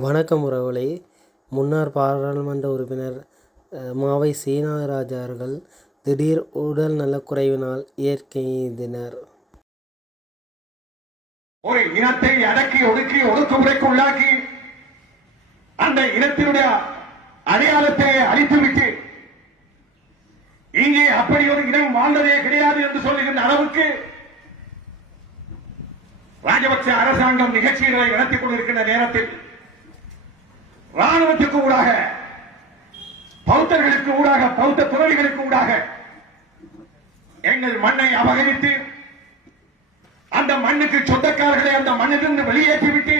வணக்கம் உறவுகளே. முன்னாள் பாராளுமன்ற உறுப்பினர் மாவை சீனாராஜா அவர்கள் திடீர் உடல் நலக்குறைவினால் இயற்கை எய்தினர். ஒரு இனத்தை அடக்கி ஒடுக்கி ஒடுக்குமுறைக்கு உள்ளாக்கி அந்த இனத்தினுடைய அடையாளத்தை அழித்துவிட்டு இங்கே அப்படி ஒரு இனம் வாழ்ந்ததே கிடையாது என்று சொல்லுகின்ற அளவுக்கு ராஜபக்ச அரசாங்கம் நிகழ்ச்சிகளை நடத்திக் கொண்டிருக்கின்ற நேரத்தில் ராணுவத்துக்கு ஊடாக, பௌத்தர்களுக்கு ஊடாக, பௌத்த துறவிகளுக்கு ஊடாக எங்கள் மண்ணை அபகரித்து அந்த மண்ணுக்கு சொந்தக்காரர்களை அந்த மண்ணிலிருந்து வெளியேற்றிவிட்டு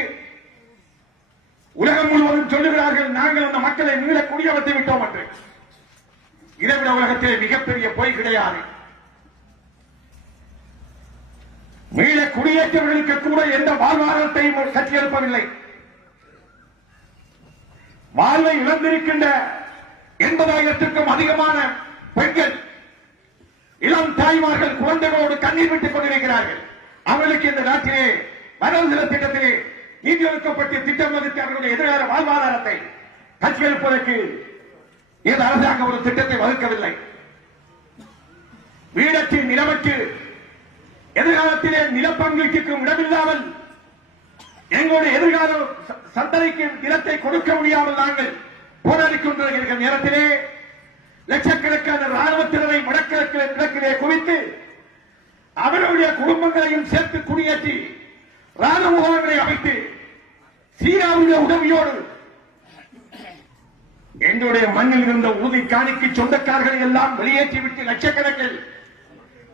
உலகம் முழுவதும் சொல்லுகிறார்கள், நாங்கள் அந்த மக்களை மீள குடியமர்த்தி விட்டோம் என்று. இதைவிட உலகத்திலே மிகப்பெரிய பொய் கிடையாது. மீள குடியேற்றவர்களுக்கு கூட எந்த வாழ்வாதாரத்தையும் கட்டியெழுப்பவில்லை. வாழ்வை இழந்திருக்கின்ற 80,000க்கும் அதிகமான பெண்கள், இளம் தாய்மார்கள் குழந்தைகளோடு கண்ணீர் விட்டுக் கொண்டிருக்கிறார்கள். அவர்களுக்கு இந்த நாட்டிலே வரவு செலவு திட்டத்திலே நிதி ஒதுக்கப்பட்டு திட்டம் வகுத்து அவர்களுடைய எதிர்கால வாழ்வாதாரத்தை கட்டியெழுப்பதற்கு இந்த அரசாங்கம் ஒரு திட்டத்தை வகுக்கவில்லை. வீடற்றின் நிலமற்று எதிர்காலத்திலே நிலப்பங்கிற்கும் இடமில்லாமல் எங்களுடைய எதிர்கால சந்ததிக்கு நிலத்தை கொடுக்க முடியாமல் நாங்கள் போராடிக் கொண்டிருக்கிற நேரத்திலே லட்சக்கணக்கான ராணுவத்தினரை வடகிழக்கிலே குவித்து அவர்களுடைய குடும்பங்களையும் சேர்த்து குடியேற்றி ராணுவ முகாம்களை அமைத்து சீனாவுடைய உதவியோடு எங்களுடைய மண்ணில் இருந்த உறுதி காணிக்கு சொந்தக்காரர்களை எல்லாம் வெளியேற்றிவிட்டு லட்சக்கணக்கில்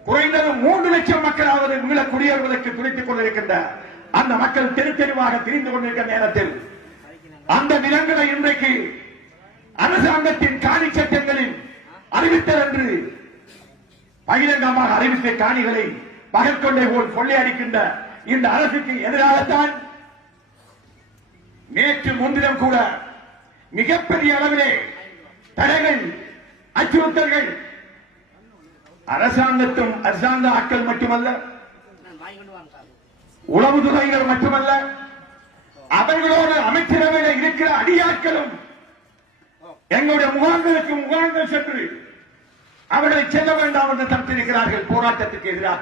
குறைந்தது 3 லட்சம் மக்களாவது மீள குடியேறுவதற்கு துடித்துக் கொண்டிருக்கின்ற அந்த மக்கள் தெரு தெருவாக திரிந்து கொண்டிருக்கிற நேரத்தில் அந்த நிலங்களை இன்றைக்கு அரசாங்கத்தின் காணி சட்டங்களில் அறிவித்தல் என்று பகிரங்கமாக அறிவித்த காணிகளை பகல் கொண்டே போல் கொள்ளையடிக்கின்ற இந்த அரசுக்கு எதிராகத்தான் நேற்று முன்தினம் கூட மிகப்பெரிய அளவிலே தடைகள், அச்சுறுத்தல்கள் அரசாங்க ஆட்கள் மட்டுமல்ல, உளவுத்துறையினர் மட்டுமல்ல, அவர்களோடு அமைச்சரவையில் இருக்கிற அடியாட்களும் எங்களுடைய முகாம்களுக்கு முகாம்கள் சென்று அவர்களை செல்ல வேண்டாம் என்று தடுத்திருக்கிறார்கள் போராட்டத்துக்கு எதிராக.